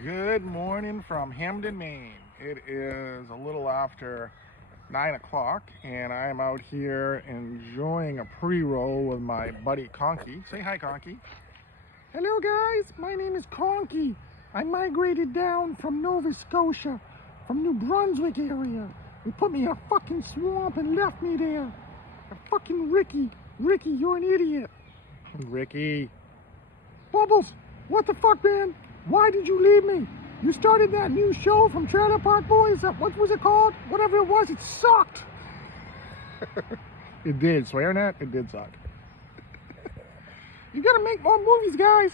Good morning from Hamden, Maine. It is a little after 9 o'clock, and I am out here enjoying a pre roll with my buddy Conky. Say hi, Conky. Hello, guys. My name is Conky. I migrated down from Nova Scotia, from New Brunswick area. They put me in a fucking swamp and left me there. And fucking Ricky. Ricky, you're an idiot. Ricky. Bubbles, what the fuck, man? Why did you leave me? You started that new show from Trailer Park Boys. What was it called? Whatever it was, it sucked. It did. Swearing at it did suck. You gotta make more movies, guys.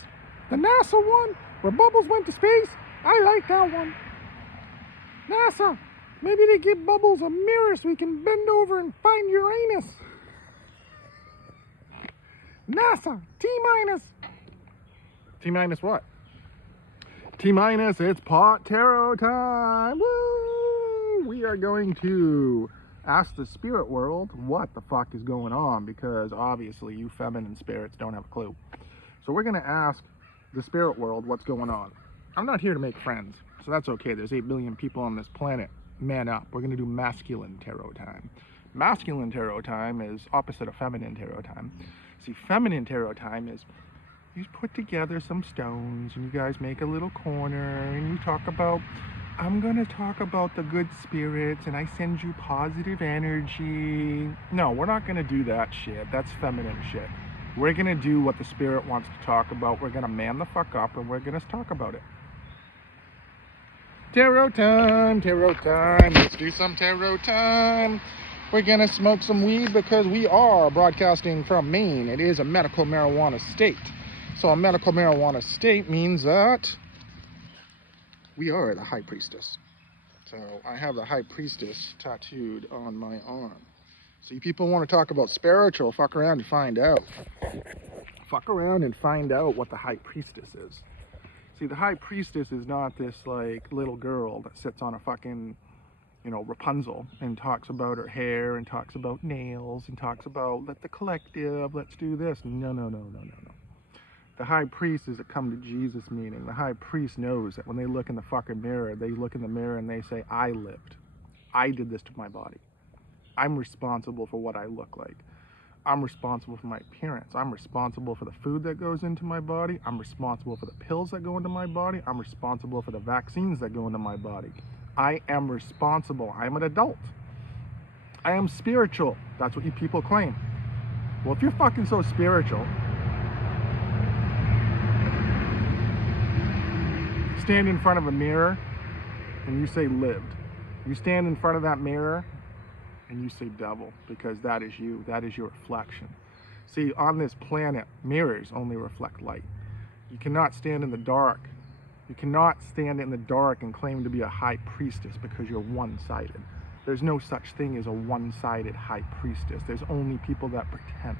The NASA one, where Bubbles went to space, I like that one. NASA, maybe they give Bubbles a mirror so he can bend over and find Uranus. NASA, T-minus. T-minus what? T-minus, it's pot tarot time. Woo! We are going to ask the spirit world what the fuck is going on, because obviously you feminine spirits don't have a clue. So we're going to ask the spirit world what's going on. I'm not here to make friends, so that's okay. There's 8 billion people on this planet. Man up. We're going to do masculine tarot time. Masculine tarot time is opposite of feminine tarot time. See, feminine tarot time is you put together some stones and you guys make a little corner and you talk about, I'm gonna talk about the good spirits and I send you positive energy. No, we're not gonna do that shit. That's feminine shit. We're gonna do what the spirit wants to talk about. We're gonna man the fuck up and we're gonna talk about it. Tarot time, tarot time. Let's do some tarot time. We're gonna smoke some weed because we are broadcasting from Maine. It is a medical marijuana state. So a medical marijuana state means that we are the high priestess. So I have the high priestess tattooed on my arm. So you people want to talk about spiritual, fuck around and find out. Fuck around and find out what the high priestess is. See, the high priestess is not this like little girl that sits on a fucking, Rapunzel and talks about her hair and talks about nails and talks about let the collective, let's do this. No. The high priest is a come to Jesus meeting. The high priest knows that when they look in the fucking mirror, they look in the mirror and they say, I lived. I did this to my body. I'm responsible for what I look like. I'm responsible for my appearance. I'm responsible for the food that goes into my body. I'm responsible for the pills that go into my body. I'm responsible for the vaccines that go into my body. I am responsible. I'm an adult. I am spiritual. That's what you people claim. Well, if you're fucking so spiritual, stand in front of a mirror and you say lived. You stand in front of that mirror and you say devil, because that is you. That is your reflection. See, on this planet, mirrors only reflect light. You cannot stand in the dark. You cannot stand in the dark and claim to be a high priestess because you're one-sided. There's no such thing as a one-sided high priestess. There's only people that pretend.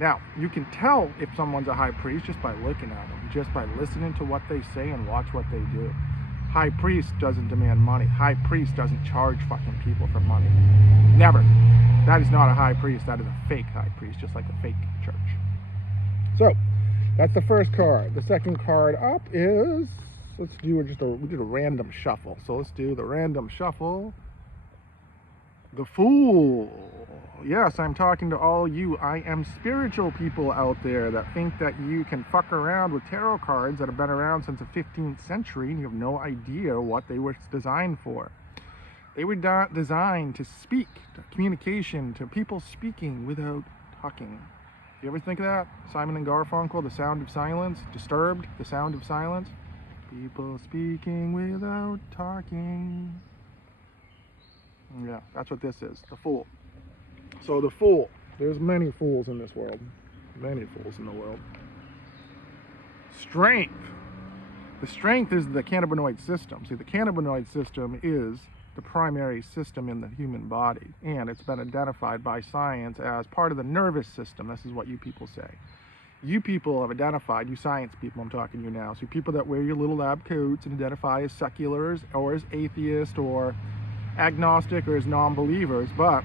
Now, you can tell if someone's a high priest just by looking at them, just by listening to what they say and watch what they do. High priest doesn't demand money. High priest doesn't charge fucking people for money. Never. That is not a high priest. That is a fake high priest, just like a fake church. So, that's the first card. The second card up is, we did a random shuffle. So let's do the random shuffle. The Fool. Yes, I'm talking to all you I am spiritual people out there that think that you can fuck around with tarot cards that have been around since the 15th century and you have no idea what they were designed for. They were designed to speak, to communication, to people speaking without talking. You ever think of that? Simon and Garfunkel, The Sound of Silence. Disturbed, The Sound of Silence. People speaking without talking. Yeah, that's what this is, the Fool. So the Fool, there's many fools in this world. Many fools in the world. Strength. The strength is the cannabinoid system. See, the cannabinoid system is the primary system in the human body, and it's been identified by science as part of the nervous system. This is what you people say. You people have identified, you science people, I'm talking to you now, so people that wear your little lab coats and identify as seculars or as atheist or agnostic or as non-believers, but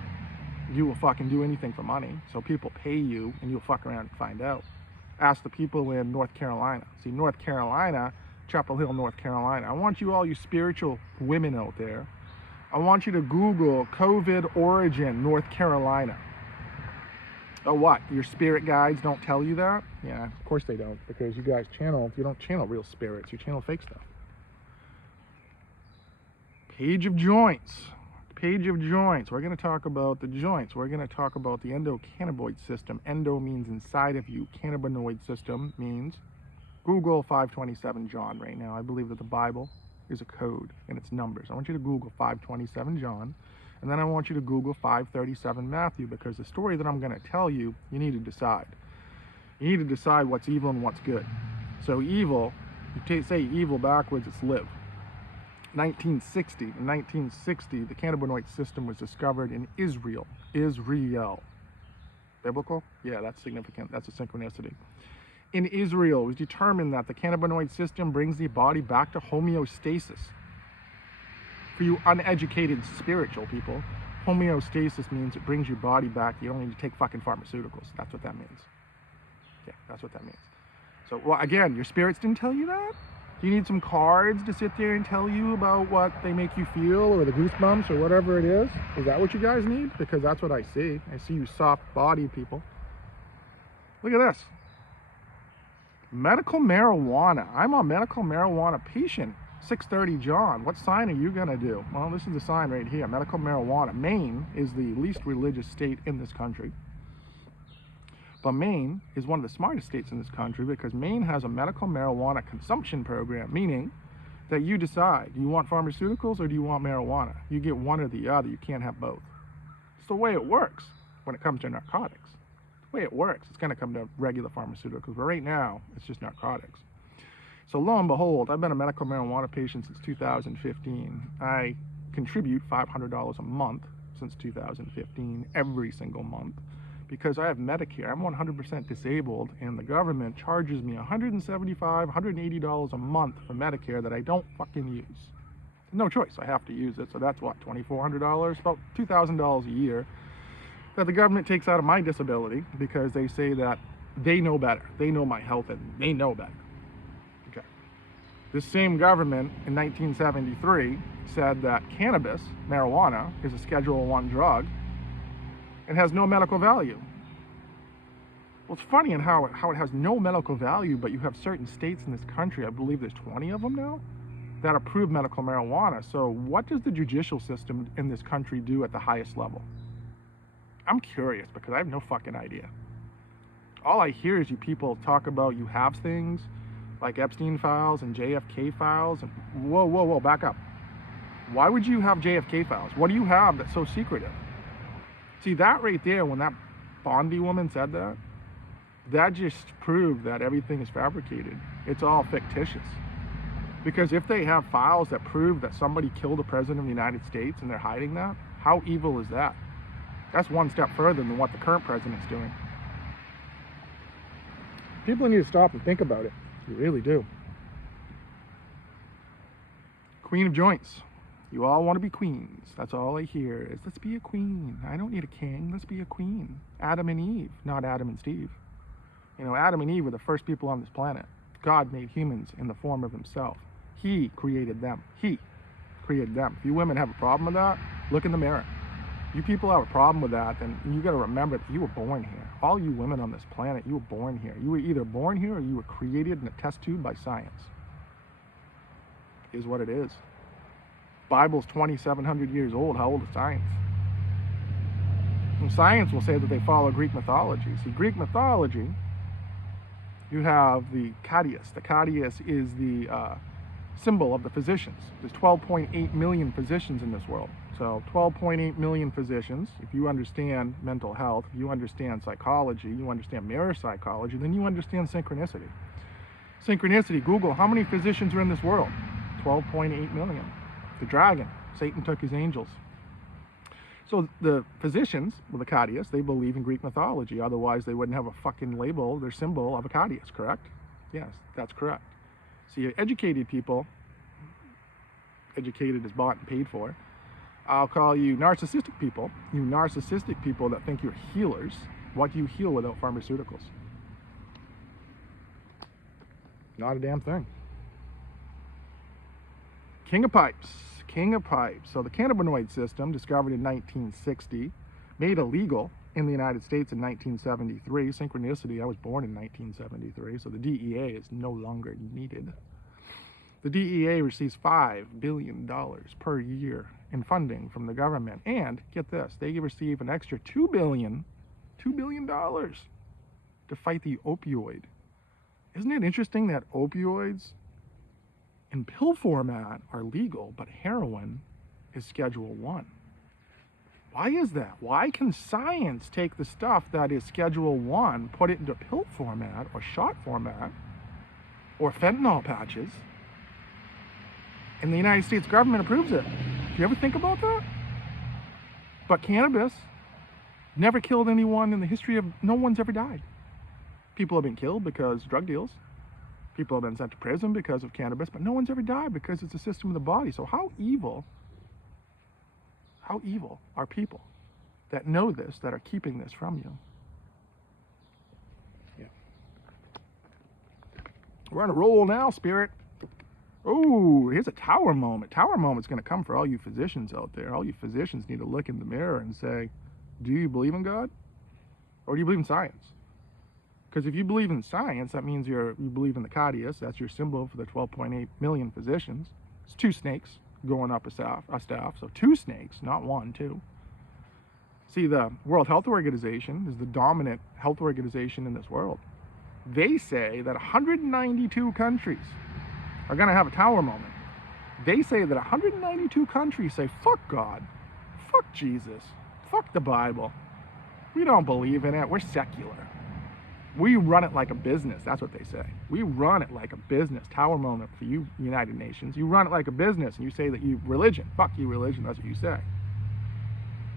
you will fucking do anything for money. So people pay you and you'll fuck around and find out. Ask the people in North Carolina. See, North Carolina Chapel Hill, North Carolina. I want you, all you spiritual women out there, I want you to Google COVID origin, North Carolina. Oh, what? Your spirit guides don't tell you that? Yeah, of course they don't, because you guys you don't channel real spirits, you channel fake stuff. Page of joints. Page of joints. We're going to talk about the joints. We're going to talk about the endocannabinoid system. Endo means inside of you. Cannabinoid system means, Google 527 John right now. I believe that the Bible is a code and it's numbers. I want you to Google 527 John, and then I want you to Google 537 Matthew, because the story that I'm going to tell you, you need to decide. You need to decide what's evil and what's good. So evil, you say evil backwards, it's live. 1960, in 1960, the cannabinoid system was discovered in Israel. Israel. Biblical? Yeah, that's significant. That's a synchronicity. In Israel, it was determined that the cannabinoid system brings the body back to homeostasis. For you uneducated spiritual people, homeostasis means it brings your body back. You don't need to take fucking pharmaceuticals. That's what that means. Yeah, that's what that means. So, well, again, your spirits didn't tell you that? Do you need some cards to sit there and tell you about what they make you feel, or the goosebumps, or whatever it is? Is that what you guys need? Because that's what I see. I see you soft-bodied people. Look at this. Medical marijuana. I'm a medical marijuana patient. 630 John. What sign are you going to do? Well, this is the sign right here. Medical marijuana. Maine is the least religious state in this country. But Maine is one of the smartest states in this country, because Maine has a medical marijuana consumption program, meaning that you decide, do you want pharmaceuticals or do you want marijuana? You get one or the other. You can't have both. It's the way it works when it comes to narcotics. The way it works, it's going to come to regular pharmaceuticals. But right now, it's just narcotics. So lo and behold, I've been a medical marijuana patient since 2015. I contribute $500 a month since 2015, every single month, because I have Medicare. I'm 100% disabled, and the government charges me $175, $180 a month for Medicare that I don't fucking use. No choice, I have to use it. So that's what, $2,400, about $2,000 a year that the government takes out of my disability, because they say that they know better. They know my health and they know better. Okay. This same government in 1973 said that cannabis, marijuana, is a Schedule I drug and has no medical value. Well, it's funny in how it has no medical value, but you have certain states in this country, I believe there's 20 of them now, that approve medical marijuana. So what does the judicial system in this country do at the highest level? I'm curious, because I have no fucking idea. All I hear is you people talk about you have things like Epstein files and JFK files. And whoa, back up. Why would you have JFK files? What do you have that's so secretive? See, that right there, when that Bondi woman said that, that just proved that everything is fabricated. It's all fictitious. Because if they have files that prove that somebody killed the president of the United States and they're hiding that, how evil is that? That's one step further than what the current president's doing. People need to stop and think about it. You really do. Queen of joints. You all want to be queens. That's all I hear is, let's be a queen. I don't need a king. Let's be a queen. Adam and Eve, not Adam and Steve. You know, Adam and Eve were the first people on this planet. God made humans in the form of himself. He created them. He created them. If you women have a problem with that, look in the mirror. You people have a problem with that, then you got to remember that you were born here. All you women on this planet, you were born here. You were either born here or you were created in a test tube by science. Is what it is. Bible's 2,700 years old. How old is science? And science will say that they follow Greek mythology. See, Greek mythology, you have the Cadius. The Cadius is the symbol of the physicians. There's 12.8 million physicians in this world. So 12.8 million physicians. If you understand mental health, if you understand psychology, you understand mirror psychology, then you understand synchronicity. Synchronicity, Google, how many physicians are in this world? 12.8 million. The dragon, Satan took his angels. So the physicians, with the Cadius, they believe in Greek mythology. Otherwise, they wouldn't have a fucking label, their symbol of a Cadius, correct? Yes, that's correct. So you educated people, educated is bought and paid for. I'll call you narcissistic people. You narcissistic people that think you're healers. What do you heal without pharmaceuticals? Not a damn thing. King of pipes. King of pipes. So the cannabinoid system, discovered in 1960, made illegal in the United States in 1973. Synchronicity, I was born in 1973, so the DEA is no longer needed. The DEA receives $5 billion per year in funding from the government. And get this, they receive an extra $2 billion to fight the opioid. Isn't it interesting that opioids in pill format are legal, but heroin is Schedule 1? Why is that? Why can science take the stuff that is Schedule 1, put it into pill format or shot format or fentanyl patches, and the United States government approves it? Do you ever think about that? But cannabis never killed anyone in the history of, no one's ever died. People have been killed because drug deals. People have been sent to prison because of cannabis, but no one's ever died because it's a system of the body. So how evil are people that know this, that are keeping this from you? Yeah. We're on a roll now, Spirit. Oh, here's a tower moment. Tower moment's going to come for all you physicians out there. All you physicians need to look in the mirror and say, do you believe in God? Or do you believe in science? Because if you believe in science, that means you believe in the Cardius. That's your symbol for the 12.8 million physicians. It's 2 snakes going up a staff. So 2 snakes, not 1, 2. See, the World Health Organization is the dominant health organization in this world. They say that 192 countries are going to have a tower moment. They say that 192 countries say, fuck God, fuck Jesus, fuck the Bible. We don't believe in it. We're secular. We run it like a business. That's what they say. We run it like a business. Tower moment for you, United Nations. You run it like a business and you say that you religion. Fuck you, religion. That's what you say.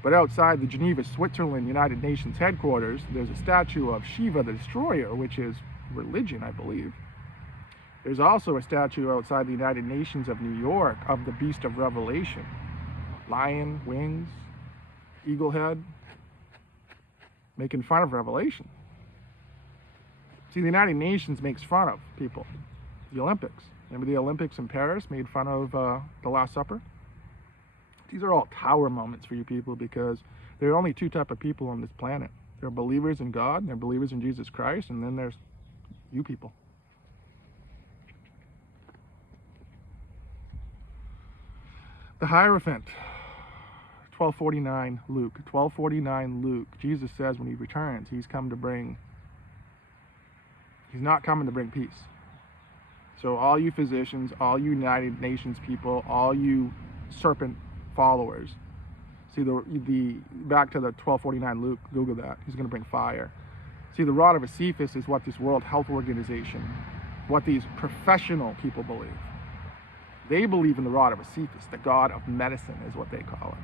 But outside the Geneva, Switzerland, United Nations headquarters, there's a statue of Shiva the Destroyer, which is religion, I believe. There's also a statue outside the United Nations of New York of the Beast of Revelation. Lion, wings, eagle head, making fun of Revelation. See, the United Nations makes fun of people. The Olympics. Remember the Olympics in Paris made fun of the Last Supper? These are all tower moments for you people because there are only 2 types of people on this planet. There are believers in God, and there are believers in Jesus Christ, and then there's you people. The Hierophant. 1249 Luke. 1249 Luke. Jesus says when he returns, he's not coming to bring peace. So all you physicians, all you United Nations people, all you serpent followers, see the back to the 1249 Luke, Google that. He's going to bring fire. See, the rod of Cephas is what this World Health Organization, what these professional people believe. They believe in the rod of Cephas, the god of medicine is what they call it.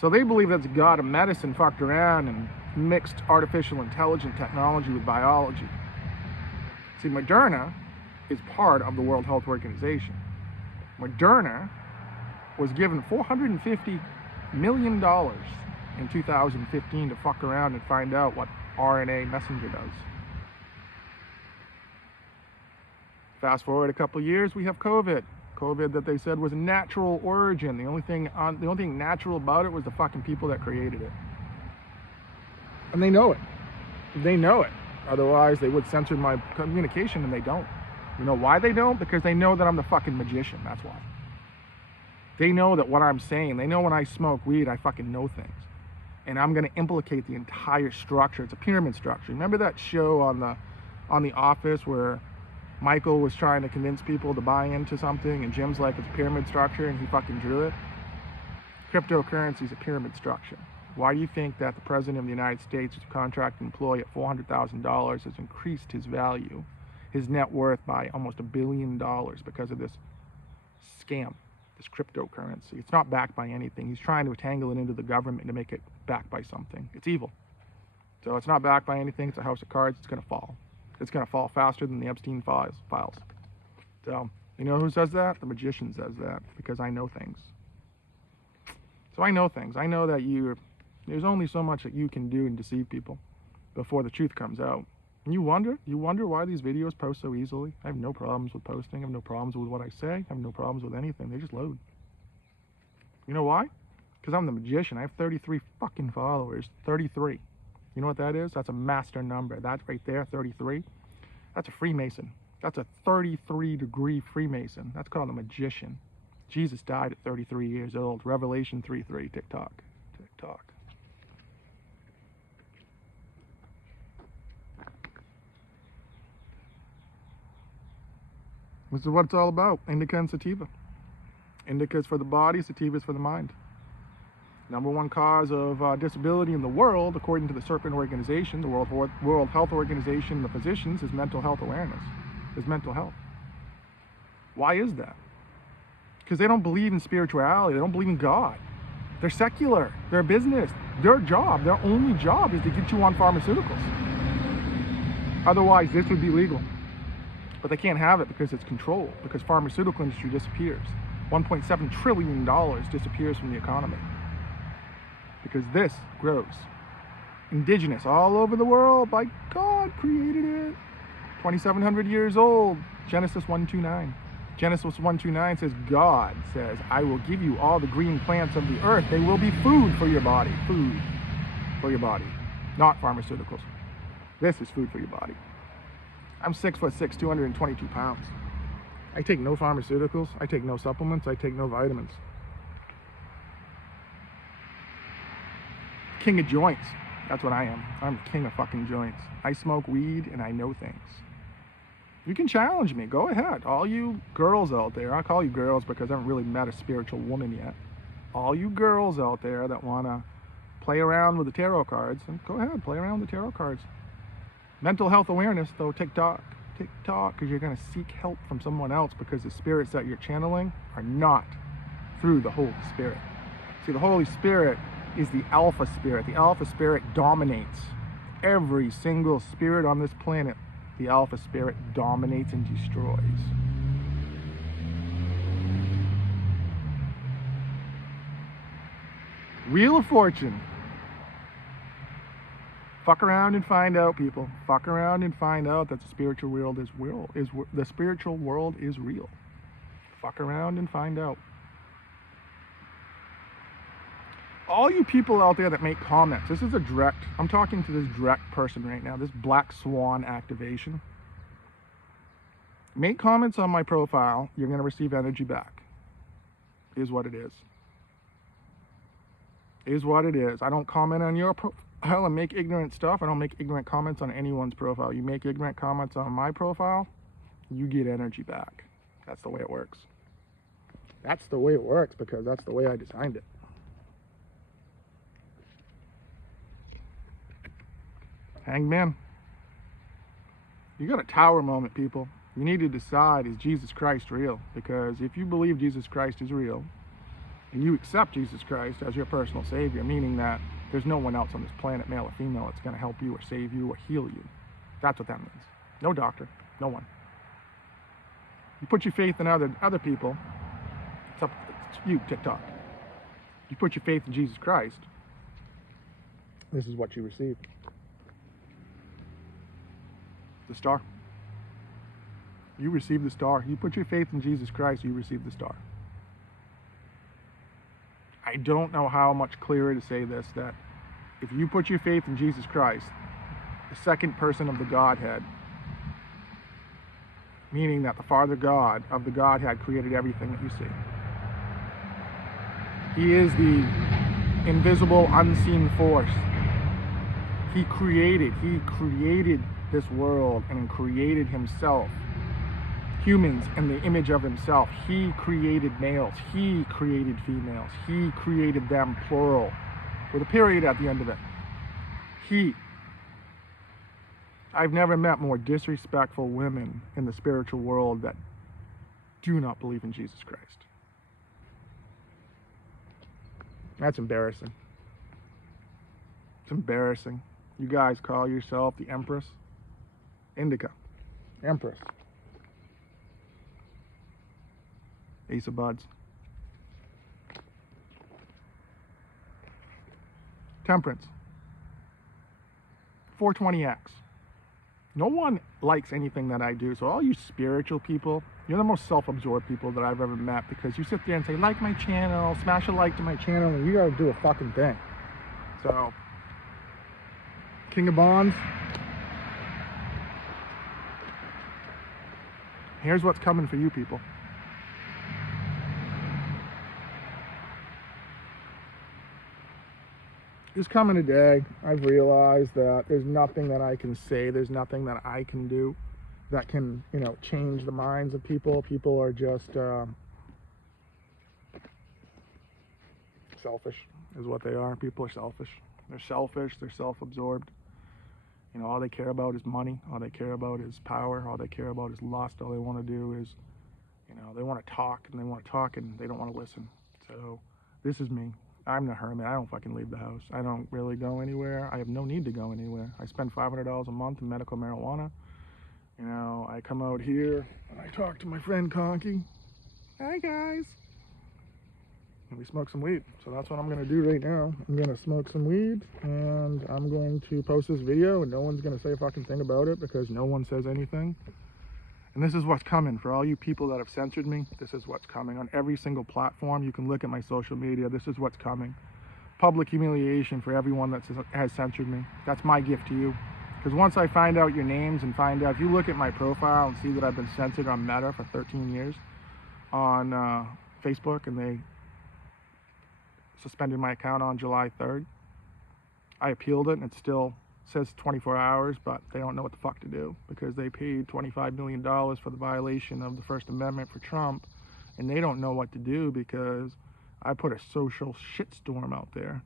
So they believe that the god of medicine fucked around and mixed artificial intelligent technology with biology. See, Moderna is part of the World Health Organization. Moderna was given $450 million in 2015 to fuck around and find out what RNA messenger does. Fast forward a couple years, we have COVID. COVID that they said was a natural origin. The only thing natural about it was the fucking people that created it. And they know it. They know it. Otherwise, they would censor my communication, and they don't. You know why they don't? Because they know that I'm the fucking magician. That's why. They know that what I'm saying, they know when I smoke weed, I fucking know things. And I'm going to implicate the entire structure. It's a pyramid structure. Remember that show on The Office where Michael was trying to convince people to buy into something, and Jim's like, it's a pyramid structure, and he fucking drew it? Cryptocurrency is a pyramid structure. Why do you think that the President of the United States, who's a contract employee at $400,000, has increased his value, his net worth by almost $1 billion because of this scam, this cryptocurrency? It's not backed by anything. He's trying to tangle it into the government to make it backed by something. It's evil. So it's not backed by anything. It's a house of cards. It's going to fall. It's going to fall faster than the Epstein files. So, you know who says that? The magician says that, because I know things. So I know things. I know that there's only so much that you can do and deceive people before the truth comes out. And you wonder why these videos post so easily. I have no problems with posting. I have no problems with what I say. I have no problems with anything. They just load. You know why? Because I'm the magician. I have 33 fucking followers. 33. You know what that is? That's a master number. That right there, 33. That's a Freemason. That's a 33-degree Freemason. That's called a magician. Jesus died at 33 years old. Revelation 3:3. TikTok. TikTok. This is what it's all about. Indica and sativa. Indica is for the body, sativa is for the mind. Number one cause of disability in the world, according to the Serpent Organization, the World Health Organization, the physicians, is mental health awareness, is mental health. Why is that? Because they don't believe in spirituality. They don't believe in God. They're secular. They're a business. Their job, their only job is to get you on pharmaceuticals. Otherwise, this would be legal. But they can't have it because it's controlled, because pharmaceutical industry disappears. $1.7 trillion disappears from the economy. Because this grows. Indigenous all over the world, by God created it. 2,700 years old, Genesis 1:29. Genesis 1:29 says, God says, I will give you all the green plants of the earth. They will be food for your body. Food for your body, not pharmaceuticals. This is food for your body. I'm 6'6", 222 pounds. I take no pharmaceuticals. I take no supplements. I take no vitamins. King of joints. That's what I am. I'm the king of fucking joints. I smoke weed and I know things. You can challenge me. Go ahead. All you girls out there, I call you girls because I haven't really met a spiritual woman yet. All you girls out there that want to play around with the tarot cards, then go ahead, play around with the tarot cards. Mental health awareness, though, TikTok, because you're going to seek help from someone else, because the spirits that you're channeling are not through the Holy Spirit. See, the Holy Spirit is the Alpha Spirit. The Alpha Spirit dominates every single spirit on this planet. The Alpha Spirit dominates and destroys. Wheel of Fortune. Fuck around and find out, people. Fuck around and find out that the spiritual world is real. The spiritual world is real. Fuck around and find out. All you people out there that make comments, this is a direct, I'm talking to this direct person right now, this black swan activation. Make comments on my profile, you're going to receive energy back. Is what it is. Is what it is. I don't comment on your profile and make ignorant stuff. I don't make ignorant comments on anyone's profile. You make ignorant comments on my profile, you get energy back. That's the way it works. That's the way it works, because that's the way I designed it. Hangman. You got a tower moment, people. You need to decide, is Jesus Christ real? Because if you believe Jesus Christ is real, and you accept Jesus Christ as your personal savior, meaning that there's no one else on this planet, male or female, that's going to help you or save you or heal you. That's what that means. No doctor, no one. You put your faith in other people, it's you, TikTok. You put your faith in Jesus Christ, this is what you receive. The star. You receive the star. You put your faith in Jesus Christ, you receive the star. I don't know how much clearer to say this, that if you put your faith in Jesus Christ, the second person of the Godhead, meaning that the Father God of the Godhead created everything that you see. He is the invisible, unseen force. He created this world and created himself. Humans in the image of himself. He created males. He created females. He created them, plural, with a period at the end of it. He. I've never met more disrespectful women in the spiritual world that do not believe in Jesus Christ. That's embarrassing. It's embarrassing. You guys call yourself the Empress? Indica. Empress. Ace of Buds. Temperance. 420X. No one likes anything that I do. So all you spiritual people, you're the most self-absorbed people that I've ever met, because you sit there and say, like my channel, smash a like to my channel, and you gotta do a fucking thing. So, King of Bonds, here's what's coming for you people. There's coming a day, I've realized that there's nothing that I can say, there's nothing that I can do that can, you know, change the minds of people. People are just selfish is what they are. People are selfish. They're selfish, they're self-absorbed. You know, all they care about is money, all they care about is power, all they care about is lust, all they want to do is, you know, they want to talk and they want to talk and they don't want to listen. So this is me. I'm the hermit. I don't fucking leave the house. I don't really go anywhere. I have no need to go anywhere. I spend $500 a month in medical marijuana. You know, I come out here and I talk to my friend Conky. Hi guys. And we smoke some weed. So that's what I'm going to do right now. I'm going to smoke some weed and I'm going to post this video, and no one's going to say a fucking thing about it because no one says anything. And this is what's coming for all you people that have censored me. This is what's coming on every single platform. You can look at my social media. This is what's coming. Public humiliation for everyone that has censored me. That's my gift to you. Because once I find out your names and find out, if you look at my profile and see that I've been censored on Meta for 13 years on Facebook, and they suspended my account on July 3rd. I appealed it and it still says 24 hours, but they don't know what the fuck to do because they paid $25 million for the violation of the First Amendment for Trump, and they don't know what to do because I put a social shitstorm out there.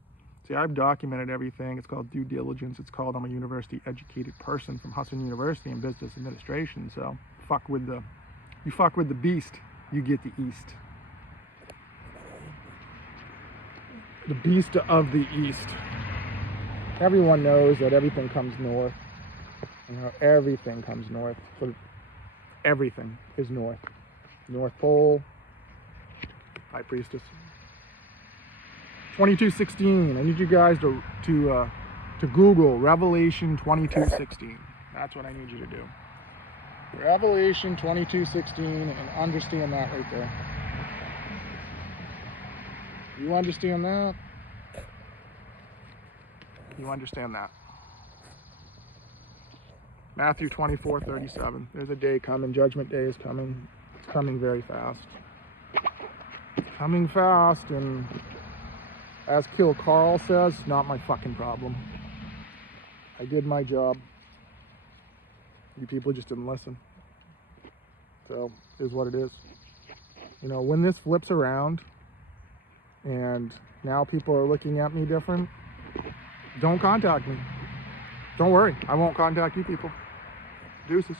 See, I've documented everything. It's called due diligence. It's called I'm a university educated person from Husson University in business administration. So you fuck with the beast, you get the east. The beast of the east. Everyone knows that everything comes north. You know, everything comes north. So everything is north. North Pole, High Priestess. 2216. I need you guys to Google Revelation 2216. That's what I need you to do. Revelation 2216, and understand that right there. You understand that? You understand that. Matthew 24:37. There's a day coming. Judgment day is coming. It's coming very fast. Coming fast, and as Kill Carl says, not my fucking problem. I did my job. You people just didn't listen. So, it is what it is. You know, when this flips around, and now people are looking at me different, don't contact me. Don't worry, I won't contact you people. Deuces.